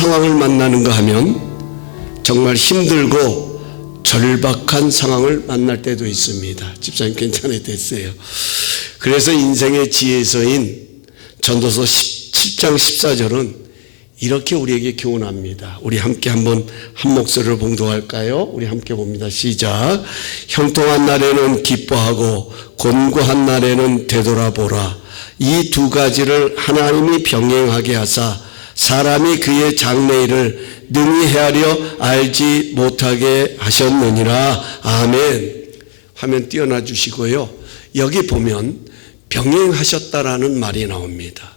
상황을 만나는가 하면 정말 힘들고 절박한 상황을 만날 때도 있습니다. 집사님 괜찮아요? 됐어요. 그래서 인생의 지혜서인 전도서 17장 14절은 이렇게 우리에게 교훈합니다. 우리 함께 한번 한 목소리로 봉독할까요? 우리 함께 봅니다. 시작. 형통한 날에는 기뻐하고 곤고한 날에는 되돌아보라. 이 두 가지를 하나님이 병행하게 하사 사람이 그의 장래일을 능히 헤아려 알지 못하게 하셨느니라. 아멘. 화면 띄워놔 주시고요. 여기 보면 병행하셨다라는 말이 나옵니다.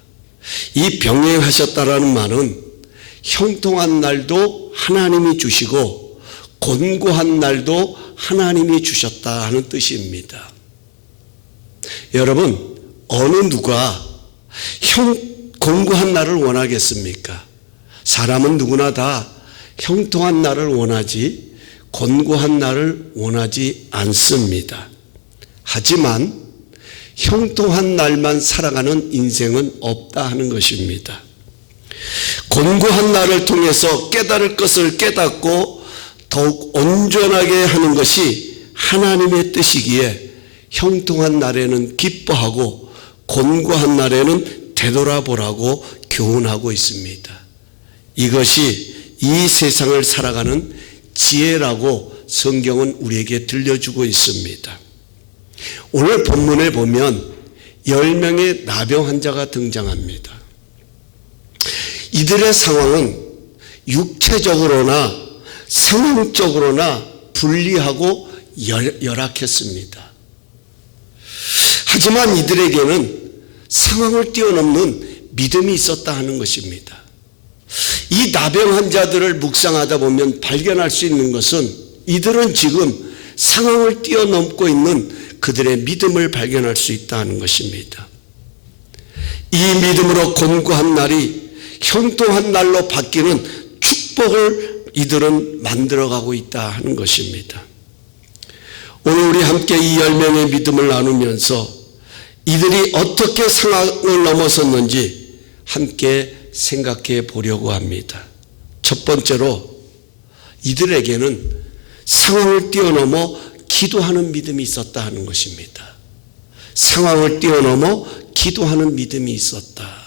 이 병행하셨다라는 말은 형통한 날도 하나님이 주시고 곤고한 날도 하나님이 주셨다 하는 뜻입니다. 여러분, 어느 누가 곤고한 날을 원하겠습니까? 사람은 누구나 다 형통한 날을 원하지 곤고한 날을 원하지 않습니다. 하지만 형통한 날만 살아가는 인생은 없다 하는 것입니다. 곤고한 날을 통해서 깨달을 것을 깨닫고 더욱 온전하게 하는 것이 하나님의 뜻이기에 형통한 날에는 기뻐하고 곤고한 날에는 되돌아보라고 교훈하고 있습니다. 이것이 이 세상을 살아가는 지혜라고 성경은 우리에게 들려주고 있습니다. 오늘 본문에 보면 10명의 나병 환자가 등장합니다. 이들의 상황은 육체적으로나 성적으로나 불리하고 열악했습니다. 하지만 이들에게는 상황을 뛰어넘는 믿음이 있었다 하는 것입니다. 이 나병 환자들을 묵상하다 보면 발견할 수 있는 것은 이들은 지금 상황을 뛰어넘고 있는 그들의 믿음을 발견할 수 있다 하는 것입니다. 이 믿음으로 곤고한 날이 형통한 날로 바뀌는 축복을 이들은 만들어가고 있다 하는 것입니다. 오늘 우리 함께 이 10명의 믿음을 나누면서 이들이 어떻게 상황을 넘어섰는지 함께 생각해 보려고 합니다. 첫 번째로 이들에게는 상황을 뛰어넘어 기도하는 믿음이 있었다 하는 것입니다. 상황을 뛰어넘어 기도하는 믿음이 있었다.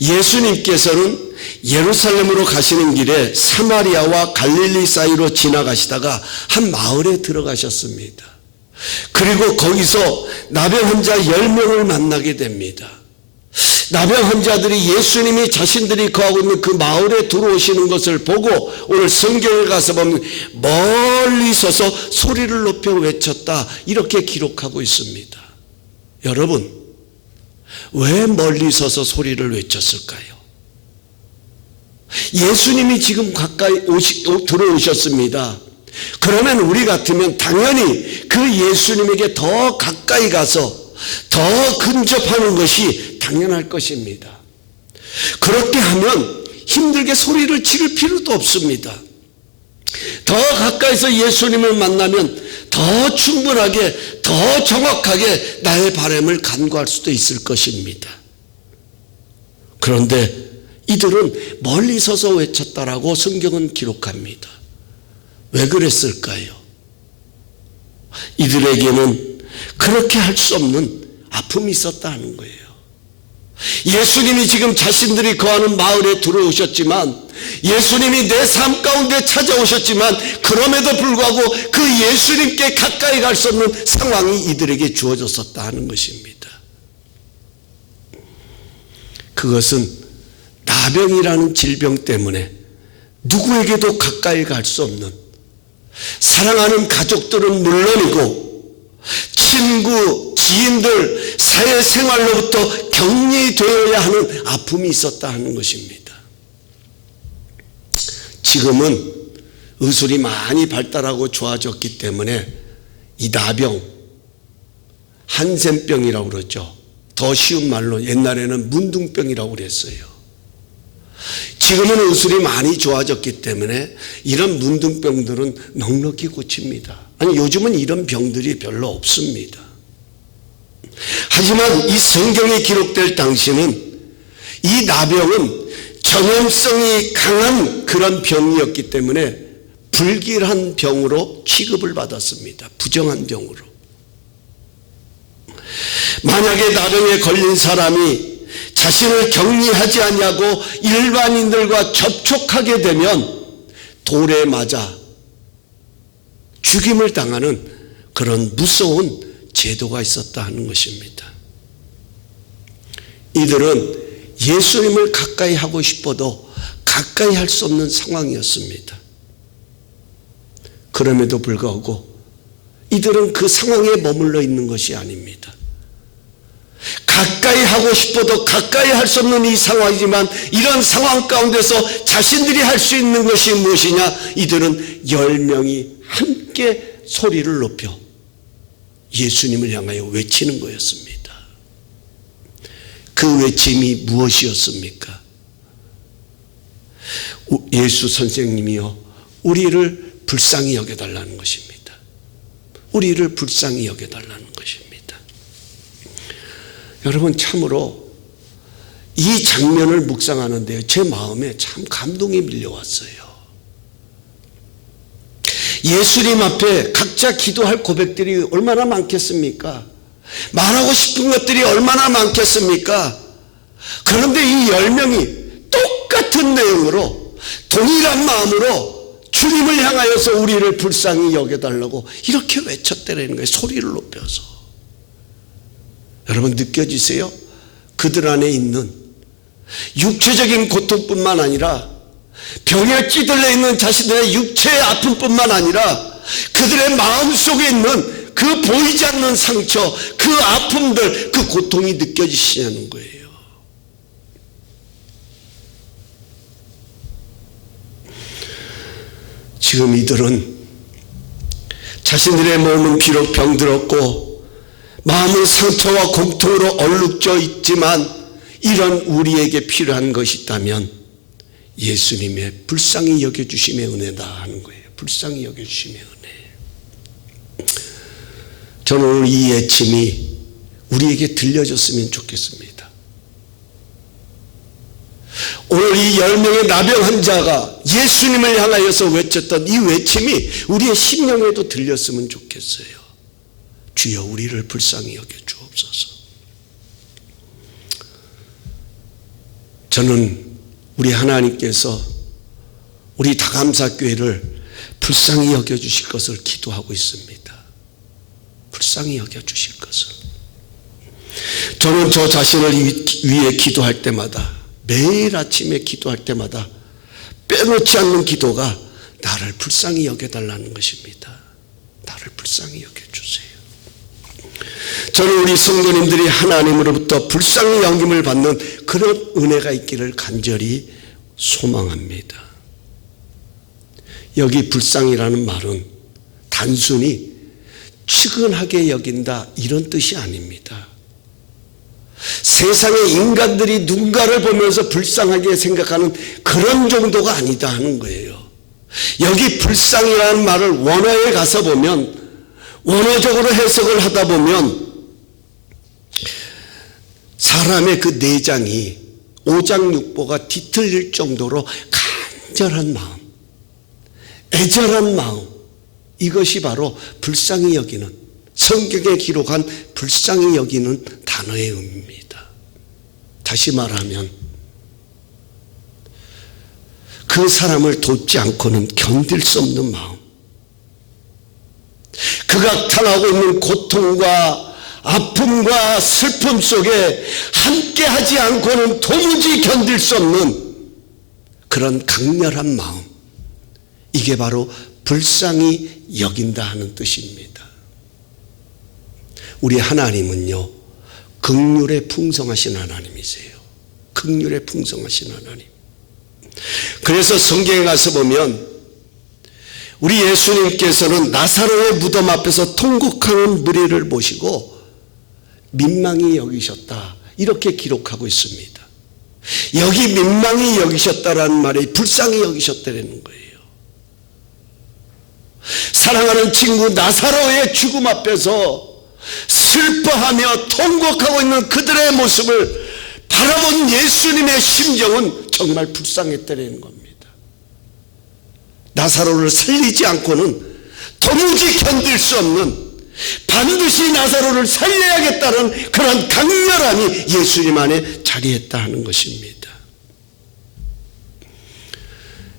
예수님께서는 예루살렘으로 가시는 길에 사마리아와 갈릴리 사이로 지나가시다가 한 마을에 들어가셨습니다. 그리고 거기서 나병 환자 10명을 만나게 됩니다. 나병 환자들이 예수님이 자신들이 거하고 있는 그 마을에 들어오시는 것을 보고 오늘 성경에 가서 보면 멀리 서서 소리를 높여 외쳤다 이렇게 기록하고 있습니다. 여러분, 왜 멀리 서서 소리를 외쳤을까요? 예수님이 지금 가까이 들어오셨습니다. 그러면 우리 같으면 당연히 그 예수님에게 더 가까이 가서 더 근접하는 것이 당연할 것입니다. 그렇게 하면 힘들게 소리를 지를 필요도 없습니다. 더 가까이서 예수님을 만나면 더 충분하게 더 정확하게 나의 바람을 간구할 수도 있을 것입니다. 그런데 이들은 멀리 서서 외쳤다라고 성경은 기록합니다. 왜 그랬을까요? 이들에게는 그렇게 할 수 없는 아픔이 있었다 하는 거예요. 예수님이 지금 자신들이 거하는 마을에 들어오셨지만 예수님이 내 삶 가운데 찾아오셨지만 그럼에도 불구하고 그 예수님께 가까이 갈 수 없는 상황이 이들에게 주어졌었다 하는 것입니다. 그것은 나병이라는 질병 때문에 누구에게도 가까이 갈 수 없는, 사랑하는 가족들은 물론이고 친구, 지인들, 사회생활로부터 격리되어야 하는 아픔이 있었다 하는 것입니다. 지금은 의술이 많이 발달하고 좋아졌기 때문에 이 나병, 한센병이라고 그러죠. 더 쉬운 말로 옛날에는 문둥병이라고 그랬어요. 지금은 의술이 많이 좋아졌기 때문에 이런 문둥병들은 넉넉히 고칩니다. 아니, 요즘은 이런 병들이 별로 없습니다. 하지만 이 성경에 기록될 당시는 이 나병은 전염성이 강한 그런 병이었기 때문에 불길한 병으로 취급을 받았습니다. 부정한 병으로. 만약에 나병에 걸린 사람이 자신을 격리하지 않냐고 일반인들과 접촉하게 되면 돌에 맞아 죽임을 당하는 그런 무서운 제도가 있었다 하는 것입니다. 이들은 예수님을 가까이 하고 싶어도 가까이 할 수 없는 상황이었습니다. 그럼에도 불구하고 이들은 그 상황에 머물러 있는 것이 아닙니다. 가까이 하고 싶어도 가까이 할 수 없는 이 상황이지만 이런 상황 가운데서 자신들이 할 수 있는 것이 무엇이냐? 이들은 10명이 함께 소리를 높여 예수님을 향하여 외치는 거였습니다. 그 외침이 무엇이었습니까? 예수 선생님이요, 우리를 불쌍히 여겨달라는 것입니다. 우리를 불쌍히 여겨달라는 것입니다. 여러분, 참으로 이 장면을 묵상하는데요, 제 마음에 참 감동이 밀려왔어요. 예수님 앞에 각자 기도할 고백들이 얼마나 많겠습니까? 말하고 싶은 것들이 얼마나 많겠습니까? 그런데 이 10명이 똑같은 내용으로 동일한 마음으로 주님을 향하여서 우리를 불쌍히 여겨달라고 이렇게 외쳤다는 거예요. 소리를 높여서. 여러분, 느껴지세요? 그들 안에 있는 육체적인 고통뿐만 아니라 병에 찌들려 있는 자신들의 육체의 아픔뿐만 아니라 그들의 마음속에 있는 그 보이지 않는 상처, 그 아픔들, 그 고통이 느껴지시냐는 거예요. 지금 이들은 자신들의 몸은 비록 병들었고 마음은 상처와 공통으로 얼룩져 있지만 이런 우리에게 필요한 것이 있다면 예수님의 불쌍히 여겨주심의 은혜다 하는 거예요. 불쌍히 여겨주심의 은혜. 저는 오늘 이 외침이 우리에게 들려졌으면 좋겠습니다. 오늘 이 10명의 나병 환자가 예수님을 향하여서 외쳤던 이 외침이 우리의 심령에도 들렸으면 좋겠어요. 주여, 우리를 불쌍히 여겨 주옵소서. 저는 우리 하나님께서 우리 다감사교회를 불쌍히 여겨 주실 것을 기도하고 있습니다. 불쌍히 여겨 주실 것을. 저는 저 자신을 위해 기도할 때마다, 매일 아침에 기도할 때마다 빼놓지 않는 기도가 나를 불쌍히 여겨달라는 것입니다. 나를 불쌍히 여겨주세요. 저는 우리 성도님들이 하나님으로부터 불쌍히 여김을 받는 그런 은혜가 있기를 간절히 소망합니다. 여기 불쌍이라는 말은 단순히 측은하게 여긴다 이런 뜻이 아닙니다. 세상의 인간들이 누군가를 보면서 불쌍하게 생각하는 그런 정도가 아니다 하는 거예요. 여기 불쌍이라는 말을 원어에 가서 보면, 원어적으로 해석을 하다 보면 사람의 그 내장이 오장육부가 뒤틀릴 정도로 간절한 마음, 애절한 마음, 이것이 바로 불쌍히 여기는, 성경에 기록한 불쌍히 여기는 단어의 의미입니다. 다시 말하면 그 사람을 돕지 않고는 견딜 수 없는 마음, 그가 당하고 있는 고통과 아픔과 슬픔 속에 함께하지 않고는 도무지 견딜 수 없는 그런 강렬한 마음, 이게 바로 불쌍히 여긴다 하는 뜻입니다. 우리 하나님은요, 긍휼에 풍성하신 하나님이세요. 긍휼에 풍성하신 하나님. 그래서 성경에 가서 보면 우리 예수님께서는 나사로의 무덤 앞에서 통곡하는 무리를 보시고 민망히 여기셨다, 이렇게 기록하고 있습니다. 여기 민망히 여기셨다라는 말이 불쌍히 여기셨다는 거예요. 사랑하는 친구, 나사로의 죽음 앞에서 슬퍼하며 통곡하고 있는 그들의 모습을 바라본 예수님의 심정은 정말 불쌍했다는 겁니다. 나사로를 살리지 않고는 도무지 견딜 수 없는, 반드시 나사로를 살려야겠다는 그런 강렬함이 예수님 안에 자리했다 하는 것입니다.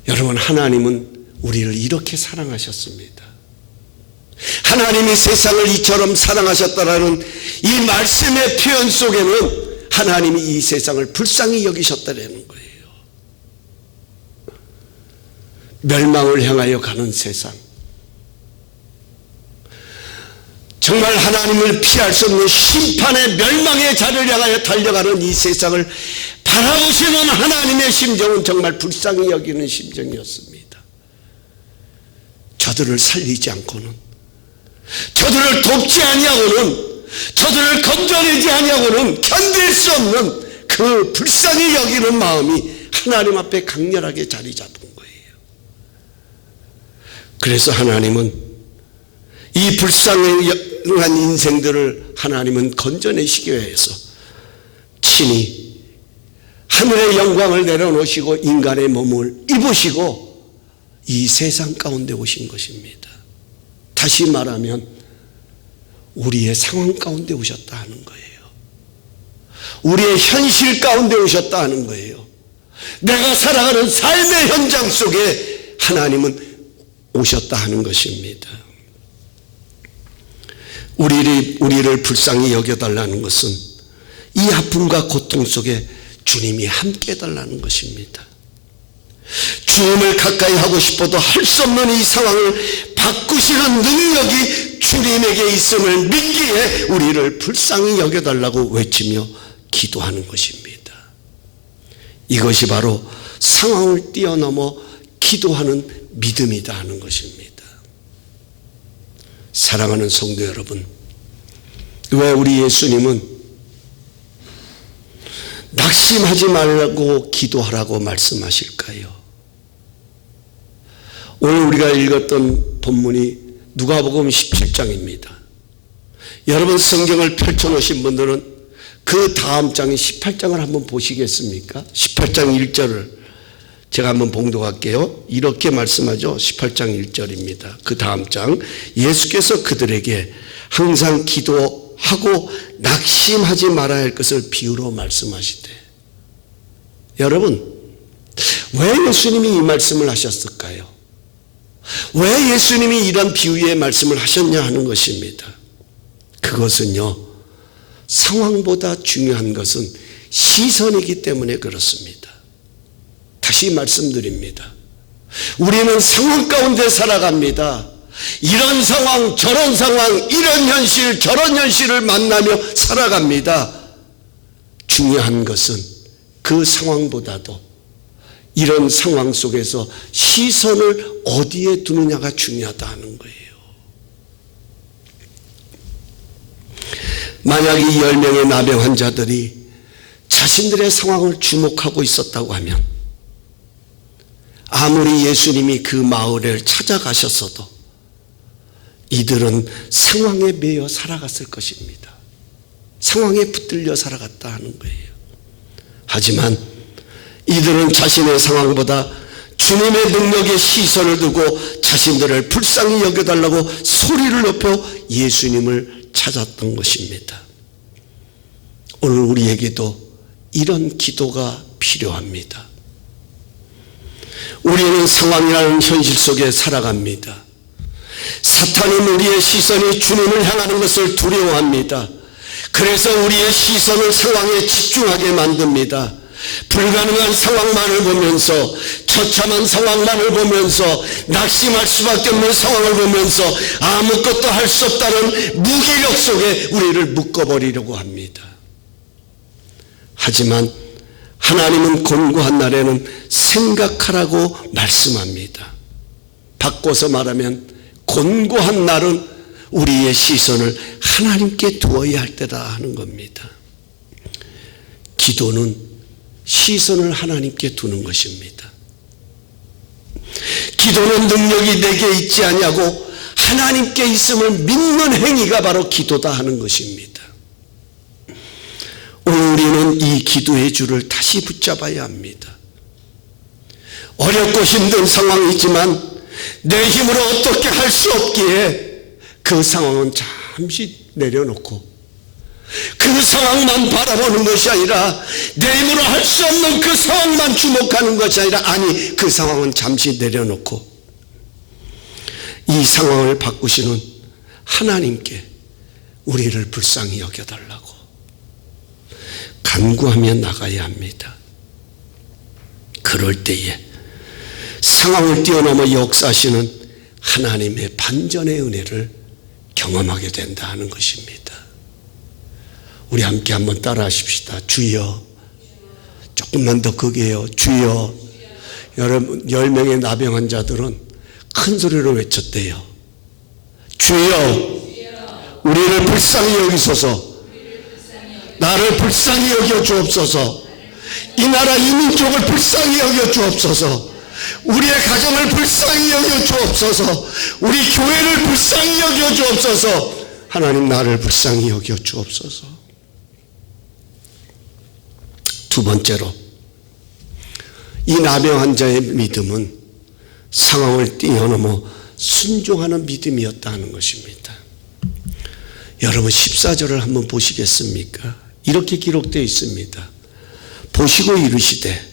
여러분, 하나님은 우리를 이렇게 사랑하셨습니다. 하나님이 세상을 이처럼 사랑하셨다라는 이 말씀의 표현 속에는 하나님이 이 세상을 불쌍히 여기셨다는 거예요. 멸망을 향하여 가는 세상, 정말 하나님을 피할 수 없는 심판의 멸망의 자리를 향하여 달려가는 이 세상을 바라보시는 하나님의 심정은 정말 불쌍히 여기는 심정이었습니다. 저들을 살리지 않고는, 저들을 돕지 아니하고는, 저들을 건져내지 아니하고는 견딜 수 없는 그 불쌍히 여기는 마음이 하나님 앞에 강렬하게 자리 잡은 거예요. 그래서 하나님은 이 불쌍한 인생들을 하나님은 건져내시기 위해서 친히 하늘의 영광을 내려놓으시고 인간의 몸을 입으시고 이 세상 가운데 오신 것입니다. 다시 말하면 우리의 상황 가운데 오셨다 하는 거예요. 우리의 현실 가운데 오셨다 하는 거예요. 내가 살아가는 삶의 현장 속에 하나님은 오셨다 하는 것입니다. 우리를 불쌍히 여겨달라는 것은 이 아픔과 고통 속에 주님이 함께 해달라는 것입니다. 주님을 가까이 하고 싶어도 할 수 없는 이 상황을 바꾸시는 능력이 주님에게 있음을 믿기에 우리를 불쌍히 여겨달라고 외치며 기도하는 것입니다. 이것이 바로 상황을 뛰어넘어 기도하는 믿음이다 하는 것입니다. 사랑하는 성도 여러분, 왜 우리 예수님은 낙심하지 말라고 기도하라고 말씀하실까요? 오늘 우리가 읽었던 본문이 누가복음 17장입니다. 여러분 성경을 펼쳐놓으신 분들은 그 다음 장인 18장을 한번 보시겠습니까? 18장 1절을 제가 한번 봉독할게요. 이렇게 말씀하죠. 18장 1절입니다. 그 다음 장, 예수께서 그들에게 항상 기도하고 낙심하지 말아야 할 것을 비유로 말씀하시되. 여러분, 왜 예수님이 이 말씀을 하셨을까요? 왜 예수님이 이런 비유의 말씀을 하셨냐 하는 것입니다. 그것은요, 상황보다 중요한 것은 시선이기 때문에 그렇습니다. 다시 말씀드립니다. 우리는 상황 가운데 살아갑니다. 이런 상황, 저런 상황, 이런 현실, 저런 현실을 만나며 살아갑니다. 중요한 것은 그 상황보다도 이런 상황 속에서 시선을 어디에 두느냐가 중요하다 하는 거예요. 만약 이 10명의 나병 환자들이 자신들의 상황을 주목하고 있었다고 하면 아무리 예수님이 그 마을을 찾아가셨어도 이들은 상황에 매여 살아갔을 것입니다. 상황에 붙들려 살아갔다 하는 거예요. 하지만 이들은 자신의 상황보다 주님의 능력에 시선을 두고 자신들을 불쌍히 여겨달라고 소리를 높여 예수님을 찾았던 것입니다. 오늘 우리에게도 이런 기도가 필요합니다. 우리는 상황이라는 현실 속에 살아갑니다. 사탄은 우리의 시선이 주님을 향하는 것을 두려워합니다. 그래서 우리의 시선을 상황에 집중하게 만듭니다. 불가능한 상황만을 보면서, 처참한 상황만을 보면서, 낙심할 수밖에 없는 상황을 보면서 아무것도 할 수 없다는 무기력 속에 우리를 묶어버리려고 합니다. 하지만 하나님은 곤고한 날에는 생각하라고 말씀합니다. 바꿔서 말하면 곤고한 날은 우리의 시선을 하나님께 두어야 할 때다 하는 겁니다. 기도는 시선을 하나님께 두는 것입니다. 기도는 능력이 내게 있지 아니하고 하나님께 있음을 믿는 행위가 바로 기도다 하는 것입니다. 오늘 우리는 이 기도의 줄을 다시 붙잡아야 합니다. 어렵고 힘든 상황이지만 내 힘으로 어떻게 할 수 없기에 그 상황은 잠시 내려놓고 그 상황만 바라보는 것이 아니라 내 힘으로 할 수 없는 그 상황만 주목하는 것이 아니라 아니 그 상황은 잠시 내려놓고 이 상황을 바꾸시는 하나님께 우리를 불쌍히 여겨달라고 간구하며 나가야 합니다. 그럴 때에 상황을 뛰어넘어 역사하시는 하나님의 반전의 은혜를 경험하게 된다 하는 것입니다. 우리 함께 한번 따라 하십시다. 주여. 조금만 더 크게 해요. 주여. 여러분 10명의 나병 환자들은 큰 소리로 외쳤대요. 주여. 우리를 불쌍히 여기소서. 나를 불쌍히 여겨 주옵소서. 이 나라 이 민족을 불쌍히 여겨 주옵소서. 우리의 가정을 불쌍히 여겨 주옵소서. 우리 교회를 불쌍히 여겨 주옵소서. 하나님 나를 불쌍히 여겨 주옵소서. 두 번째로 이 나병 환자의 믿음은 상황을 뛰어넘어 순종하는 믿음이었다 하는 것입니다. 여러분 14절을 한번 보시겠습니까? 이렇게 기록되어 있습니다. 보시고 이르시되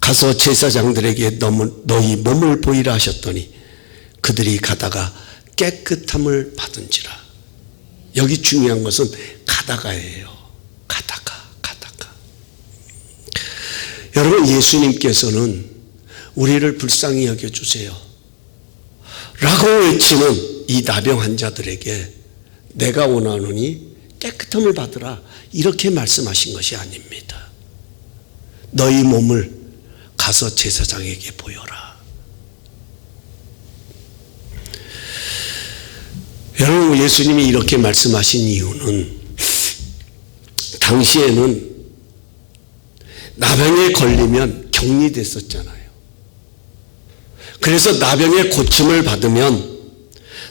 가서 제사장들에게 너희 몸을 보이라 하셨더니 그들이 가다가 깨끗함을 받은지라. 여기 중요한 것은 가다가예요. 가다가. 여러분 예수님께서는 우리를 불쌍히 여겨주세요 라고 외치는 이 나병 환자들에게 내가 원하노니 깨끗함을 받으라 이렇게 말씀하신 것이 아닙니다. 너희 몸을 가서 제사장에게 보여라. 여러분 예수님이 이렇게 말씀하신 이유는 당시에는 나병에 걸리면 격리됐었잖아요. 그래서 나병의 고침을 받으면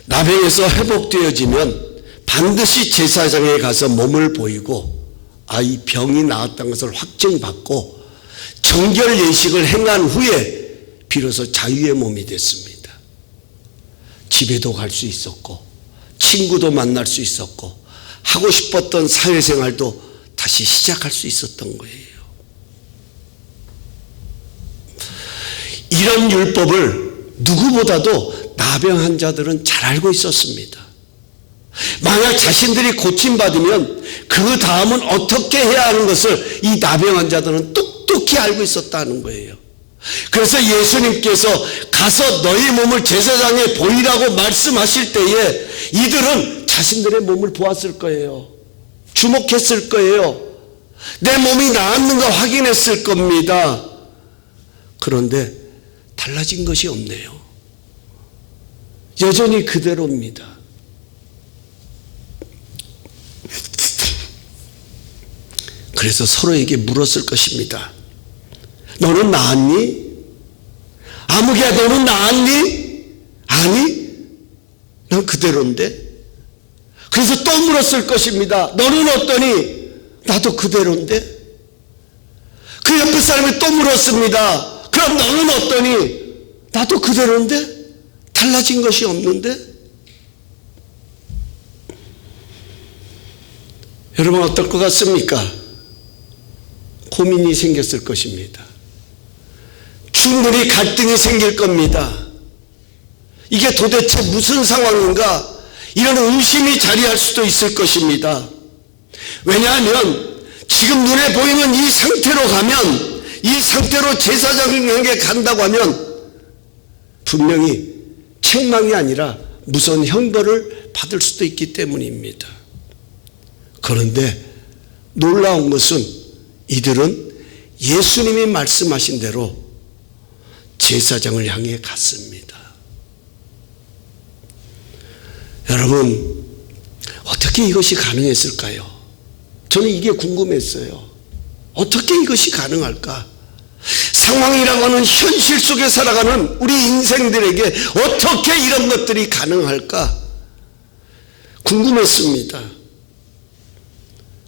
나병에서 회복되어지면 반드시 제사장에 가서 몸을 보이고 이 병이 나았다는 것을 확증받고 정결 예식을 행한 후에 비로소 자유의 몸이 됐습니다. 집에도 갈 수 있었고 친구도 만날 수 있었고 하고 싶었던 사회생활도 다시 시작할 수 있었던 거예요. 이런 율법을 누구보다도 나병 환자들은 잘 알고 있었습니다. 만약 자신들이 고침받으면 그 다음은 어떻게 해야 하는 것을 이 나병 환자들은 똑똑히 알고 있었다는 거예요. 그래서 예수님께서 가서 너희 몸을 제사장에 보이라고 말씀하실 때에 이들은 자신들의 몸을 보았을 거예요. 주목했을 거예요. 내 몸이 나았는가 확인했을 겁니다. 그런데 달라진 것이 없네요. 여전히 그대로입니다. 그래서 서로에게 물었을 것입니다. 너는 나았니? 아무개야 너는 나았니? 아니, 난 그대로인데. 그래서 또 물었을 것입니다. 너는 어떠니? 나도 그대로인데. 그 옆에 사람이 또 물었습니다. 그럼 너는 어떠니? 나도 그대로인데? 달라진 것이 없는데? 여러분 어떨 것 같습니까? 고민이 생겼을 것입니다. 충분히 갈등이 생길 겁니다. 이게 도대체 무슨 상황인가? 이런 의심이 자리할 수도 있을 것입니다. 왜냐하면 지금 눈에 보이는 이 상태로 가면, 이 상태로 제사장에게 간다고 하면 분명히 책망이 아니라 무서운 형벌을 받을 수도 있기 때문입니다. 그런데 놀라운 것은 이들은 예수님이 말씀하신 대로 제사장을 향해 갔습니다. 여러분 어떻게 이것이 가능했을까요? 저는 이게 궁금했어요. 어떻게 이것이 가능할까? 상황이라고 하는 현실 속에 살아가는 우리 인생들에게 어떻게 이런 것들이 가능할까? 궁금했습니다.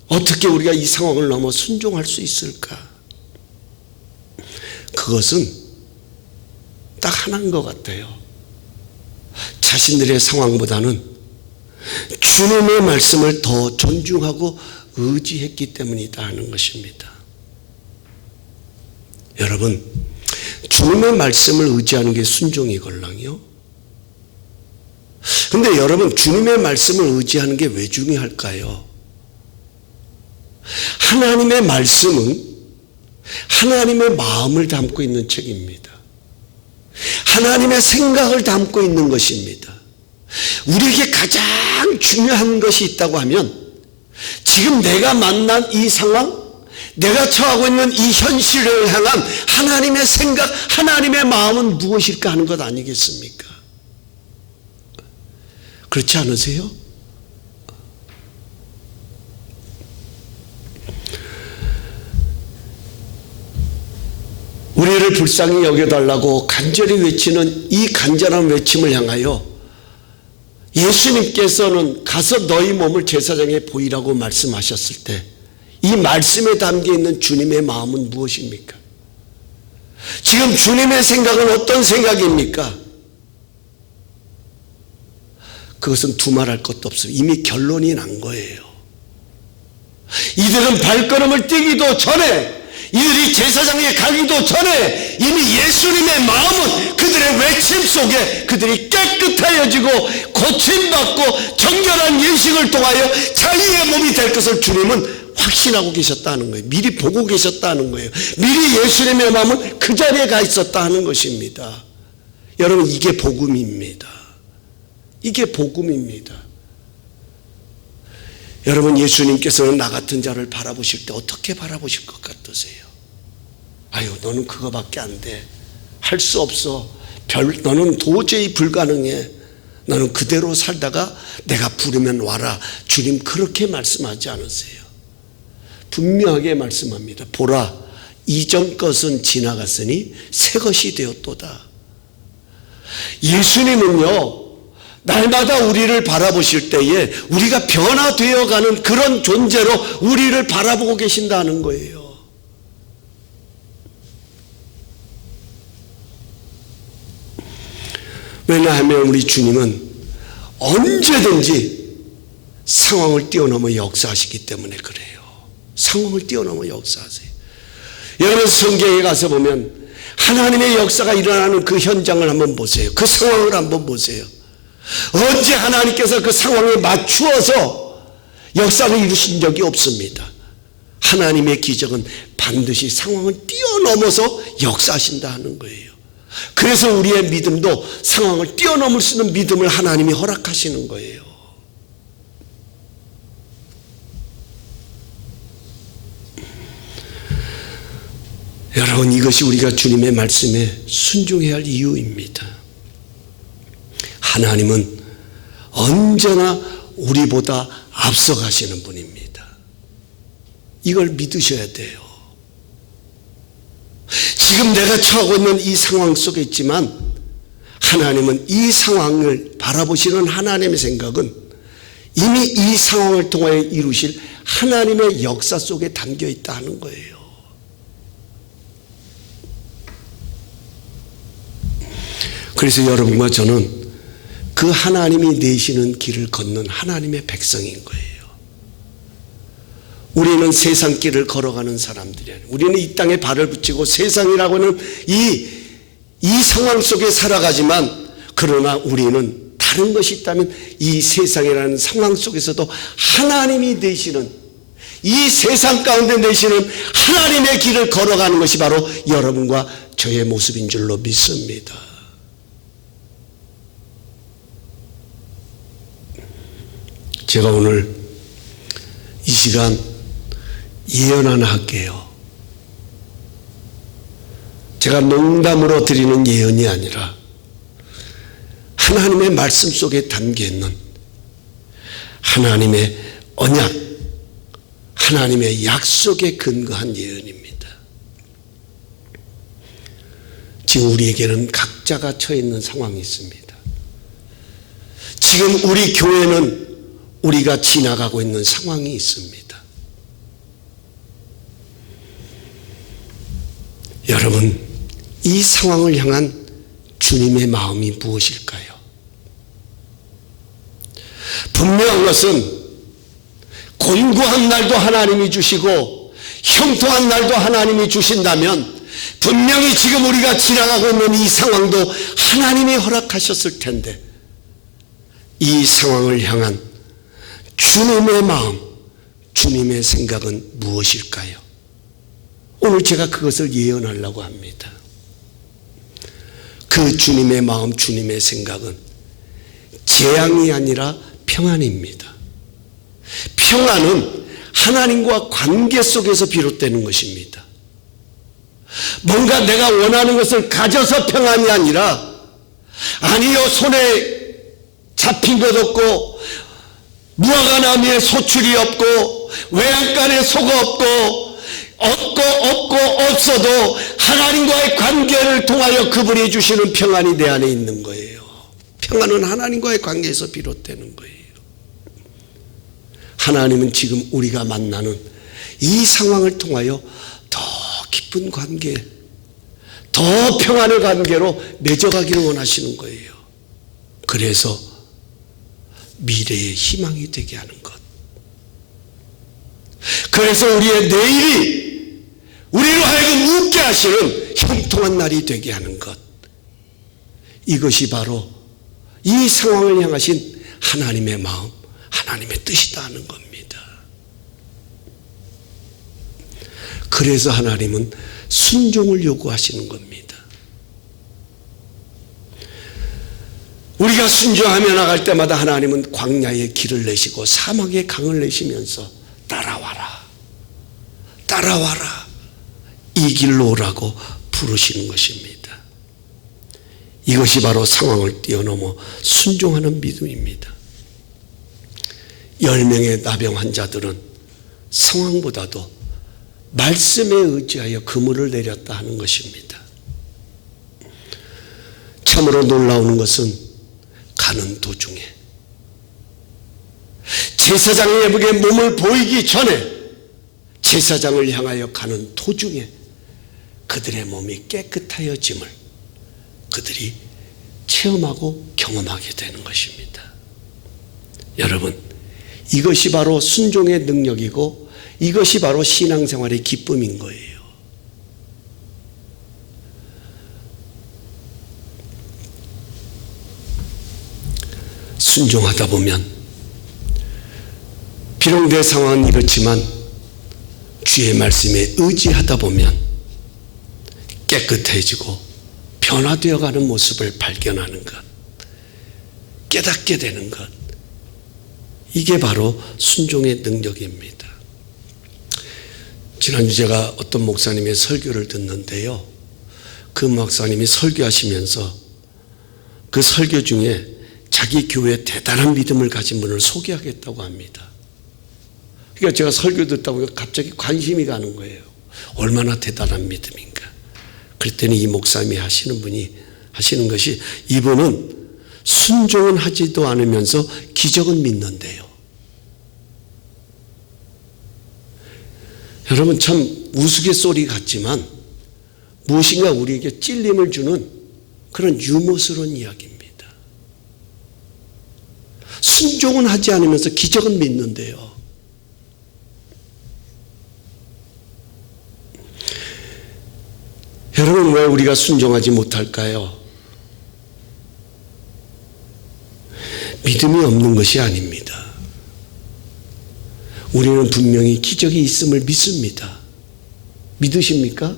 어떻게 우리가 이 상황을 넘어 순종할 수 있을까? 그것은 딱 하나인 것 같아요. 자신들의 상황보다는 주님의 말씀을 더 존중하고 의지했기 때문이다 하는 것입니다. 여러분, 주님의 말씀을 의지하는 게 순종이걸랑요. 근데 여러분, 주님의 말씀을 의지하는 게 왜 중요할까요? 하나님의 말씀은 하나님의 마음을 담고 있는 책입니다. 하나님의 생각을 담고 있는 것입니다. 우리에게 가장 중요한 것이 있다고 하면 지금 내가 만난 이 상황, 내가 처하고 있는 이 현실을 향한 하나님의 생각, 하나님의 마음은 무엇일까 하는 것 아니겠습니까? 그렇지 않으세요? 우리를 불쌍히 여겨달라고 간절히 외치는 이 간절한 외침을 향하여 예수님께서는 가서 너희 몸을 제사장에 보이라고 말씀하셨을 때 이 말씀에 담겨 있는 주님의 마음은 무엇입니까? 지금 주님의 생각은 어떤 생각입니까? 그것은 두말할 것도 없어요. 이미 결론이 난 거예요. 이들은 발걸음을 떼기도 전에, 이들이 제사장에 가기도 전에 이미 예수님의 마음은 그들의 외침 속에 그들이 깨끗하여지고 고침받고 정결한 예식을 통하여 자기의 몸이 될 것을 주님은 확신하고 계셨다는 거예요. 미리 보고 계셨다는 거예요. 미리 예수님의 마음은 그 자리에 가 있었다는 것입니다. 여러분, 이게 복음입니다. 이게 복음입니다. 여러분, 예수님께서는 나 같은 자를 바라보실 때 어떻게 바라보실 것 같으세요? 아유, 너는 그거밖에 안 돼. 할 수 없어. 너는 도저히 불가능해. 너는 그대로 살다가 내가 부르면 와라. 주님 그렇게 말씀하지 않으세요. 분명하게 말씀합니다. 보라, 이전 것은 지나갔으니 새 것이 되었도다. 예수님은요, 날마다 우리를 바라보실 때에 우리가 변화되어가는 그런 존재로 우리를 바라보고 계신다는 거예요. 왜냐하면 우리 주님은 언제든지 상황을 뛰어넘어 역사하시기 때문에 그래요. 상황을 뛰어넘어 역사하세요. 여러분, 성경에 가서 보면 하나님의 역사가 일어나는 그 현장을 한번 보세요. 그 상황을 한번 보세요. 언제 하나님께서 그 상황에 맞추어서 역사를 이루신 적이 없습니다. 하나님의 기적은 반드시 상황을 뛰어넘어서 역사하신다 하는 거예요. 그래서 우리의 믿음도 상황을 뛰어넘을 수 있는 믿음을 하나님이 허락하시는 거예요. 여러분, 이것이 우리가 주님의 말씀에 순종해야 할 이유입니다. 하나님은 언제나 우리보다 앞서가시는 분입니다. 이걸 믿으셔야 돼요. 지금 내가 처하고 있는 이 상황 속에 있지만 하나님은 이 상황을 바라보시는 하나님의 생각은 이미 이 상황을 통하여 이루실 하나님의 역사 속에 담겨 있다 하는 거예요. 그래서 여러분과 저는 그 하나님이 내시는 길을 걷는 하나님의 백성인 거예요. 우리는 세상 길을 걸어가는 사람들이 아니에요. 우리는 이 땅에 발을 붙이고 세상이라고 하는 이 상황 속에 살아가지만, 그러나 우리는 다른 것이 있다면 이 세상이라는 상황 속에서도 하나님이 내시는, 이 세상 가운데 내시는 하나님의 길을 걸어가는 것이 바로 여러분과 저의 모습인 줄로 믿습니다. 제가 오늘 이 시간 예언 하나 할게요. 제가 농담으로 드리는 예언이 아니라 하나님의 말씀 속에 담겨있는 하나님의 언약, 하나님의 약속에 근거한 예언입니다. 지금 우리에게는 각자가 처해 있는 상황이 있습니다. 지금 우리 교회는 우리가 지나가고 있는 상황이 있습니다. 여러분, 이 상황을 향한 주님의 마음이 무엇일까요? 분명한 것은 곤고한 날도 하나님이 주시고 형통한 날도 하나님이 주신다면 분명히 지금 우리가 지나가고 있는 이 상황도 하나님이 허락하셨을 텐데 이 상황을 향한 주님의 마음, 주님의 생각은 무엇일까요? 오늘 제가 그것을 예언하려고 합니다. 그 주님의 마음, 주님의 생각은 재앙이 아니라 평안입니다. 평안은 하나님과 관계 속에서 비롯되는 것입니다. 뭔가 내가 원하는 것을 가져서 평안이 아니라 아니요 손에 잡힌 것 없고 무화과나무에 소출이 없고 외양간에 소가 없고 없어도 하나님과의 관계를 통하여 그분이 주시는 평안이 내 안에 있는 거예요. 평안은 하나님과의 관계에서 비롯되는 거예요. 하나님은 지금 우리가 만나는 이 상황을 통하여 더 깊은 관계, 더 평안의 관계로 맺어가기를 원하시는 거예요. 그래서 미래의 희망이 되게 하는 것. 그래서 우리의 내일이 우리로 하여금 웃게 하시는 형통한 날이 되게 하는 것. 이것이 바로 이 상황을 향하신 하나님의 마음, 하나님의 뜻이다 하는 겁니다. 그래서 하나님은 순종을 요구하시는 겁니다. 우리가 순종하며 나갈 때마다 하나님은 광야에 길을 내시고 사막에 강을 내시면서 따라와라, 따라와라, 이 길로 오라고 부르시는 것입니다. 이것이 바로 상황을 뛰어넘어 순종하는 믿음입니다. 10명의 나병 환자들은 상황보다도 말씀에 의지하여 그물을 내렸다 하는 것입니다. 참으로 놀라운 것은 가는 도중에 제사장에게 몸을 보이기 전에 제사장을 향하여 가는 도중에 그들의 몸이 깨끗하여짐을 그들이 체험하고 경험하게 되는 것입니다. 여러분, 이것이 바로 순종의 능력이고 이것이 바로 신앙생활의 기쁨인 거예요. 순종하다 보면 비록 내 상황은 이렇지만 주의 말씀에 의지하다 보면 깨끗해지고 변화되어가는 모습을 발견하는 것, 깨닫게 되는 것, 이게 바로 순종의 능력입니다. 지난주 제가 어떤 목사님의 설교를 듣는데요, 그 목사님이 설교하시면서 그 설교 중에 자기 교회에 대단한 믿음을 가진 분을 소개하겠다고 합니다. 그러니까 제가 설교 듣다고 갑자기 관심이 가는 거예요. 얼마나 대단한 믿음인가. 그랬더니 이 목사님이 하시는 것이 이분은 순종은 하지도 않으면서 기적은 믿는데요. 여러분, 참 우스갯소리 같지만 무엇인가 우리에게 찔림을 주는 그런 유머스러운 이야기입니다. 순종은 하지 않으면서 기적은 믿는데요. 여러분, 왜 우리가 순종하지 못할까요? 믿음이 없는 것이 아닙니다. 우리는 분명히 기적이 있음을 믿습니다. 믿으십니까?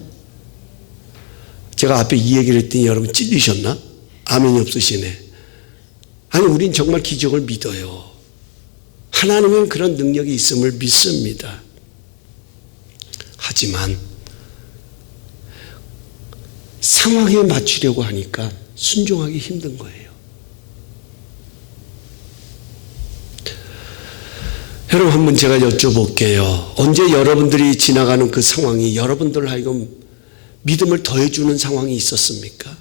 제가 앞에 이 얘기를 했더니 여러분 찔리셨나? 아멘이 없으시네. 아니, 우린 정말 기적을 믿어요. 하나님은 그런 능력이 있음을 믿습니다. 하지만 상황에 맞추려고 하니까 순종하기 힘든 거예요. 여러분, 한번 제가 여쭤볼게요. 언제 여러분들이 지나가는 그 상황이 여러분들 하여금 믿음을 더해주는 상황이 있었습니까?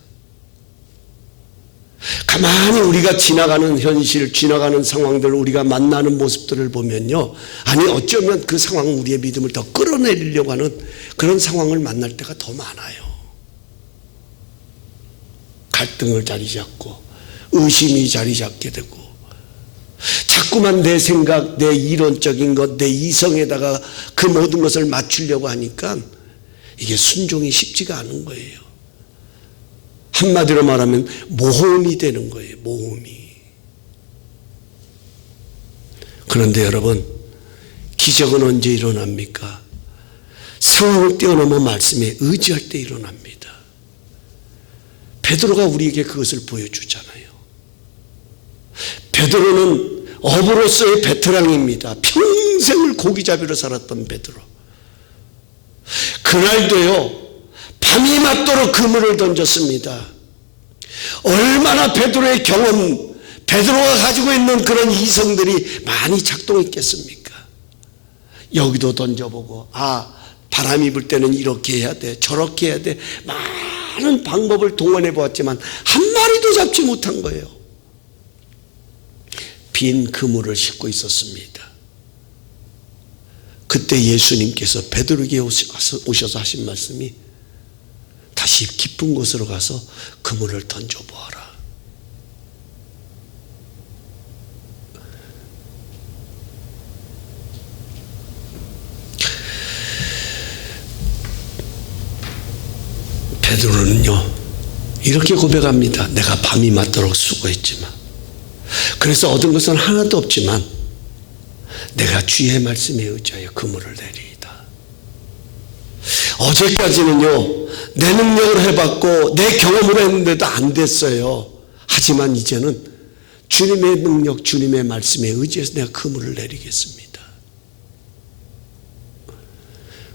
가만히 우리가 지나가는 현실, 지나가는 상황들, 우리가 만나는 모습들을 보면요, 아니 어쩌면 그 상황은 우리의 믿음을 더 끌어내리려고 하는 그런 상황을 만날 때가 더 많아요. 갈등을 자리 잡고 의심이 자리 잡게 되고 자꾸만 내 생각, 내 이론적인 것, 내 이성에다가 그 모든 것을 맞추려고 하니까 이게 순종이 쉽지가 않은 거예요. 한마디로 말하면 모험이 되는 거예요. 모험이. 그런데 여러분, 기적은 언제 일어납니까? 상황을 뛰어넘어 말씀에 의지할 때 일어납니다. 베드로가 우리에게 그것을 보여주잖아요. 베드로는 어부로서의 베테랑입니다. 평생을 고기잡이로 살았던 베드로. 그날도요, 밤이 맞도록 그물을 던졌습니다. 얼마나 베드로의 경험, 베드로가 가지고 있는 그런 이성들이 많이 작동했겠습니까? 여기도 던져보고, 바람이 불 때는 이렇게 해야 돼, 저렇게 해야 돼, 많은 방법을 동원해 보았지만 한 마리도 잡지 못한 거예요. 빈 그물을 싣고 있었습니다. 그때 예수님께서 베드로에게 오셔서 하신 말씀이 다시 깊은 곳으로 가서 그물을 던져보아라. 베드로는요, 이렇게 고백합니다. 내가 밤이 맞도록 수고했지만, 그래서 얻은 것은 하나도 없지만 내가 주의 말씀에 의지하여 그물을 내리이다. 어제까지는요, 내 능력으로 해봤고 내 경험으로 했는데도 안 됐어요. 하지만 이제는 주님의 능력, 주님의 말씀에 의지해서 내가 그물을 내리겠습니다.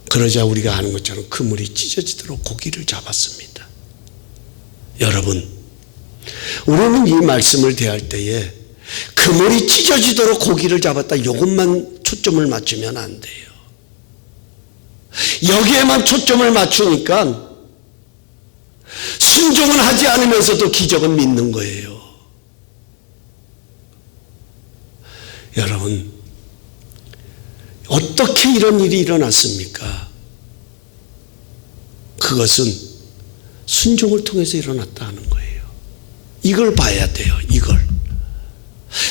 그러자 우리가 아는 것처럼 그물이 찢어지도록 고기를 잡았습니다. 여러분, 우리는 이 말씀을 대할 때에 그물이 찢어지도록 고기를 잡았다, 이것만 초점을 맞추면 안 돼요. 여기에만 초점을 맞추니까 순종은 하지 않으면서도 기적은 믿는 거예요. 여러분, 어떻게 이런 일이 일어났습니까? 그것은 순종을 통해서 일어났다 하는 거예요. 이걸 봐야 돼요. 이걸.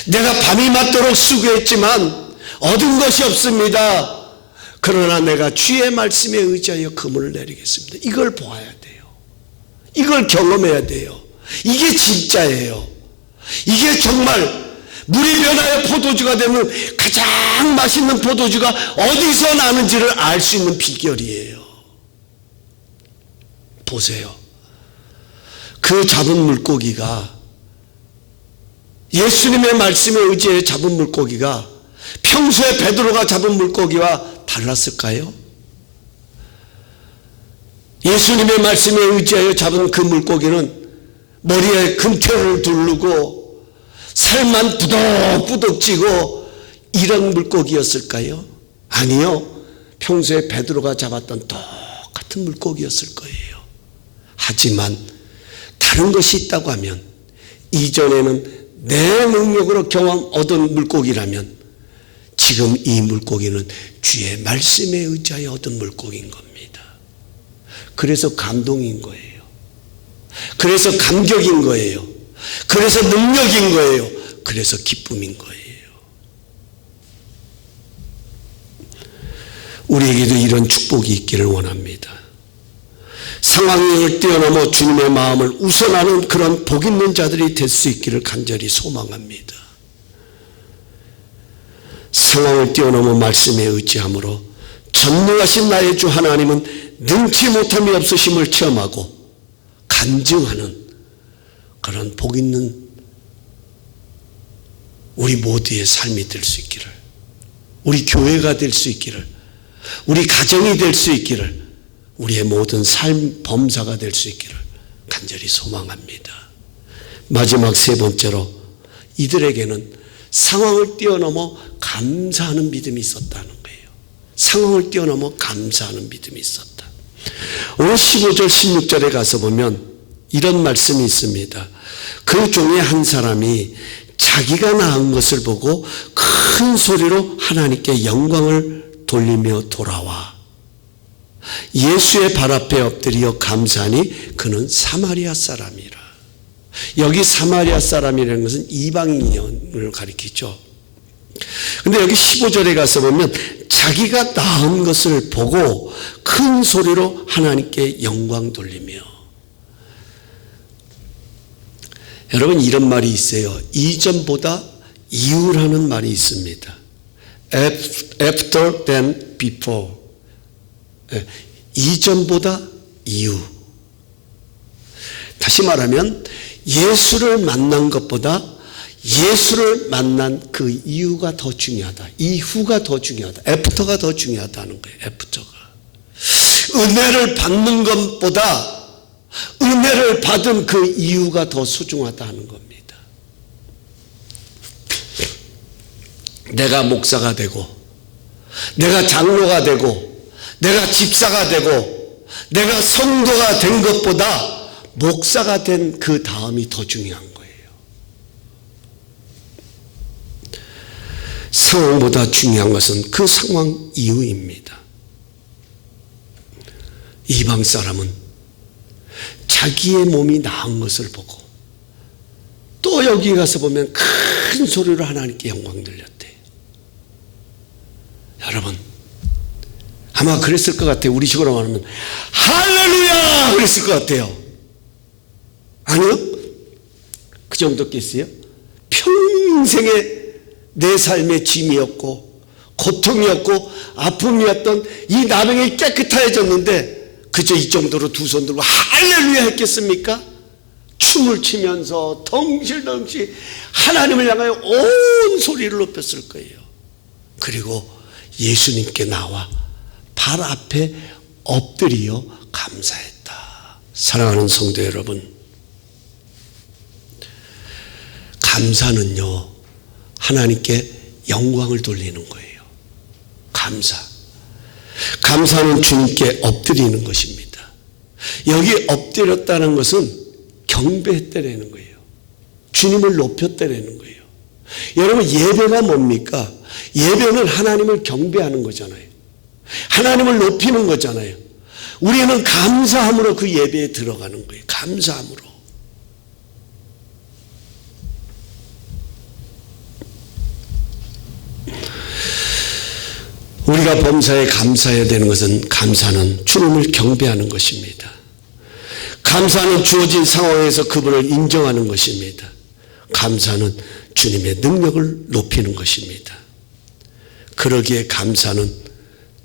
내가 밤이 맞도록 수고했지만 얻은 것이 없습니다. 그러나 내가 주의 말씀에 의지하여 그물을 내리겠습니다. 이걸 보아야 돼요. 이걸 경험해야 돼요. 이게 진짜예요. 이게 정말 물이 변하여 포도주가 되면 가장 맛있는 포도주가 어디서 나는지를 알 수 있는 비결이에요. 보세요. 그 잡은 물고기가, 예수님의 말씀에 의지해 잡은 물고기가 평소에 베드로가 잡은 물고기와 달랐을까요? 예수님의 말씀에 의지하여 잡은 그 물고기는 머리에 금태를 두르고 살만 부덕부덕 찌고 이런 물고기였을까요? 아니요. 평소에 베드로가 잡았던 똑같은 물고기였을 거예요. 하지만 다른 것이 있다고 하면, 이전에는 내 능력으로 경험 얻은 물고기라면 지금 이 물고기는 주의 말씀에 의지하여 얻은 물고기인 겁니다. 그래서 감동인 거예요. 그래서 감격인 거예요. 그래서 능력인 거예요. 그래서 기쁨인 거예요. 우리에게도 이런 축복이 있기를 원합니다. 상황을 뛰어넘어 주님의 마음을 우선하는 그런 복 있는 자들이 될 수 있기를 간절히 소망합니다. 상황을 뛰어넘어 말씀에 의지함으로 전능하신 나의 주 하나님은 능치 못함이 없으심을 체험하고 간증하는 그런 복 있는 우리 모두의 삶이 될 수 있기를, 우리 교회가 될 수 있기를, 우리 가정이 될 수 있기를, 우리의 모든 삶 범사가 될 수 있기를 간절히 소망합니다. 마지막 세 번째로, 이들에게는 상황을 뛰어넘어 감사하는 믿음이 있었다는 거예요. 상황을 뛰어넘어 감사하는 믿음이 있었다. 오늘 15절 16절에 가서 보면 이런 말씀이 있습니다. 그 중에 한 사람이 자기가 낳은 것을 보고 큰 소리로 하나님께 영광을 돌리며 돌아와 예수의 발 앞에 엎드려 감사하니 그는 사마리아 사람이라. 여기 사마리아 사람이라는 것은 이방인을 가리키죠. 근데 여기 15절에 가서 보면 자기가 낳은 것을 보고 큰 소리로 하나님께 영광 돌리며. 여러분, 이런 말이 있어요. 이전보다 이후라는 말이 있습니다. After than before. 이전보다 이후. 다시 말하면 예수를 만난 것보다 예수를 만난 그 이유가 더 중요하다. 이후가 더 중요하다. 애프터가 더 중요하다는 거예요. 애프터가. 은혜를 받는 것보다 은혜를 받은 그 이유가 더 소중하다는 겁니다. 내가 목사가 되고, 내가 장로가 되고, 내가 집사가 되고, 내가 성도가 된 것보다 목사가 된 그 다음이 더 중요한 거예요. 상황보다 중요한 것은 그 상황 이후입니다. 이방 사람은 자기의 몸이 나은 것을 보고 또 여기 가서 보면 큰 소리로 하나님께 영광 돌렸대요. 여러분, 아마 그랬을 것 같아요. 우리 식으로 말하면 할렐루야 그랬을 것 같아요. 아니요? 그 정도겠어요? 평생의 내 삶의 짐이었고 고통이었고 아픔이었던 이 나병이 깨끗해졌는데 그저 이 정도로 두 손 들고 할렐루야 했겠습니까? 춤을 추면서 덩실덩실 하나님을 향하여 온 소리를 높였을 거예요. 그리고 예수님께 나와 발 앞에 엎드려 감사했다. 사랑하는 성도 여러분, 감사는요 하나님께 영광을 돌리는 거예요. 감사는 주님께 엎드리는 것입니다. 여기 엎드렸다는 것은 경배했다라는 거예요. 주님을 높였다라는 거예요. 여러분, 예배가 뭡니까? 예배는 하나님을 경배하는 거잖아요. 하나님을 높이는 거잖아요. 우리는 감사함으로 그 예배에 들어가는 거예요. 감사함으로. 우리가 범사에 감사해야 되는 것은, 감사는 주님을 경배하는 것입니다. 감사는 주어진 상황에서 그분을 인정하는 것입니다. 감사는 주님의 능력을 높이는 것입니다. 그러기에 감사는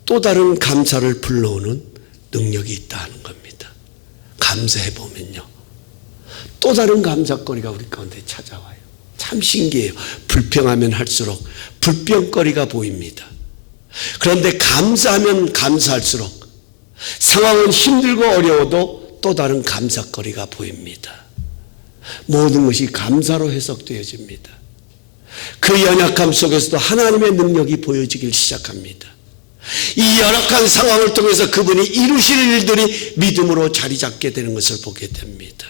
또 다른 감사를 불러오는 능력이 있다는 겁니다. 감사해 보면요, 또 다른 감사거리가 우리 가운데 찾아와요. 참 신기해요. 불평하면 할수록 불평거리가 보입니다. 그런데 감사하면 감사할수록 상황은 힘들고 어려워도 또 다른 감사거리가 보입니다. 모든 것이 감사로 해석되어집니다. 그 연약함 속에서도 하나님의 능력이 보여지기 시작합니다. 이 열악한 상황을 통해서 그분이 이루실 일들이 믿음으로 자리 잡게 되는 것을 보게 됩니다.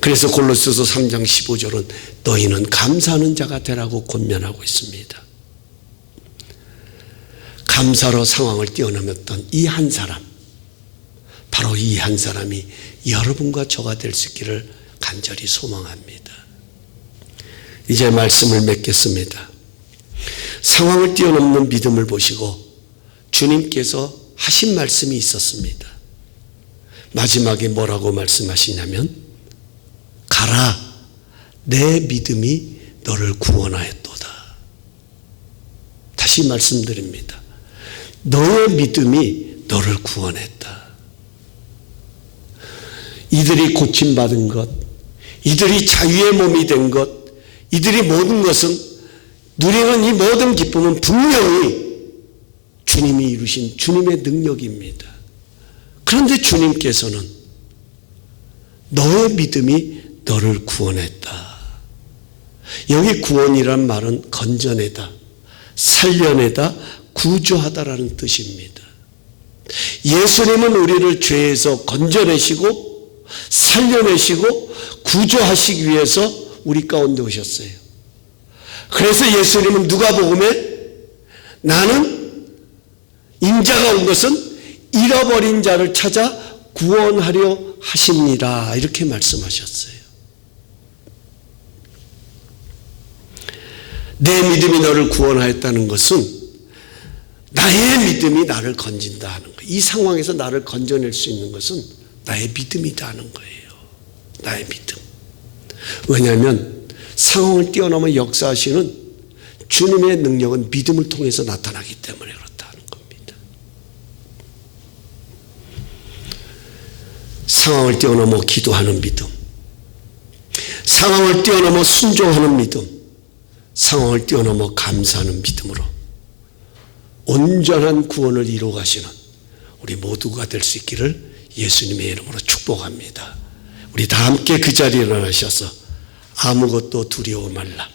그래서 골로새서 3장 15절은 너희는 감사하는 자가 되라고 권면하고 있습니다. 감사로 상황을 뛰어넘었던 이 한 사람, 바로 이 한 사람이 여러분과 저가 될 수 있기를 간절히 소망합니다. 이제 말씀을 맺겠습니다. 상황을 뛰어넘는 믿음을 보시고 주님께서 하신 말씀이 있었습니다. 마지막에 뭐라고 말씀하시냐면, 가라, 내 믿음이 너를 구원하였도다. 다시 말씀드립니다. 너의 믿음이 너를 구원했다. 이들이 고침받은 것, 이들이 자유의 몸이 된 것, 이들이 모든 것은, 누리는 이 모든 기쁨은 분명히 주님이 이루신 주님의 능력입니다. 그런데 주님께서는 너의 믿음이 너를 구원했다. 여기 구원이란 말은 건져내다, 살려내다, 구조하다라는 뜻입니다. 예수님은 우리를 죄에서 건져내시고 살려내시고 구조하시기 위해서 우리 가운데 오셨어요. 그래서 예수님은 누가복음에 나는 인자가 온 것은 잃어버린 자를 찾아 구원하려 하십니다. 이렇게 말씀하셨어요. 내 믿음이 너를 구원하였다는 것은 나의 믿음이 나를 건진다 하는 거예요. 이 상황에서 나를 건져낼 수 있는 것은 나의 믿음이다 하는 거예요. 나의 믿음. 왜냐하면 상황을 뛰어넘어 역사하시는 주님의 능력은 믿음을 통해서 나타나기 때문에 그렇다는 겁니다. 상황을 뛰어넘어 기도하는 믿음, 상황을 뛰어넘어 순종하는 믿음, 상황을 뛰어넘어 감사하는 믿음으로 온전한 구원을 이루어 가시는 우리 모두가 될 수 있기를 예수님의 이름으로 축복합니다. 우리 다 함께 그 자리에 일어나셔서 아무것도 두려워 말라.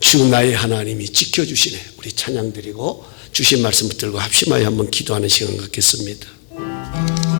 주 나의 하나님이 지켜주시네. 우리 찬양 드리고 주신 말씀 붙들고 합심하여 한번 기도하는 시간 갖겠습니다.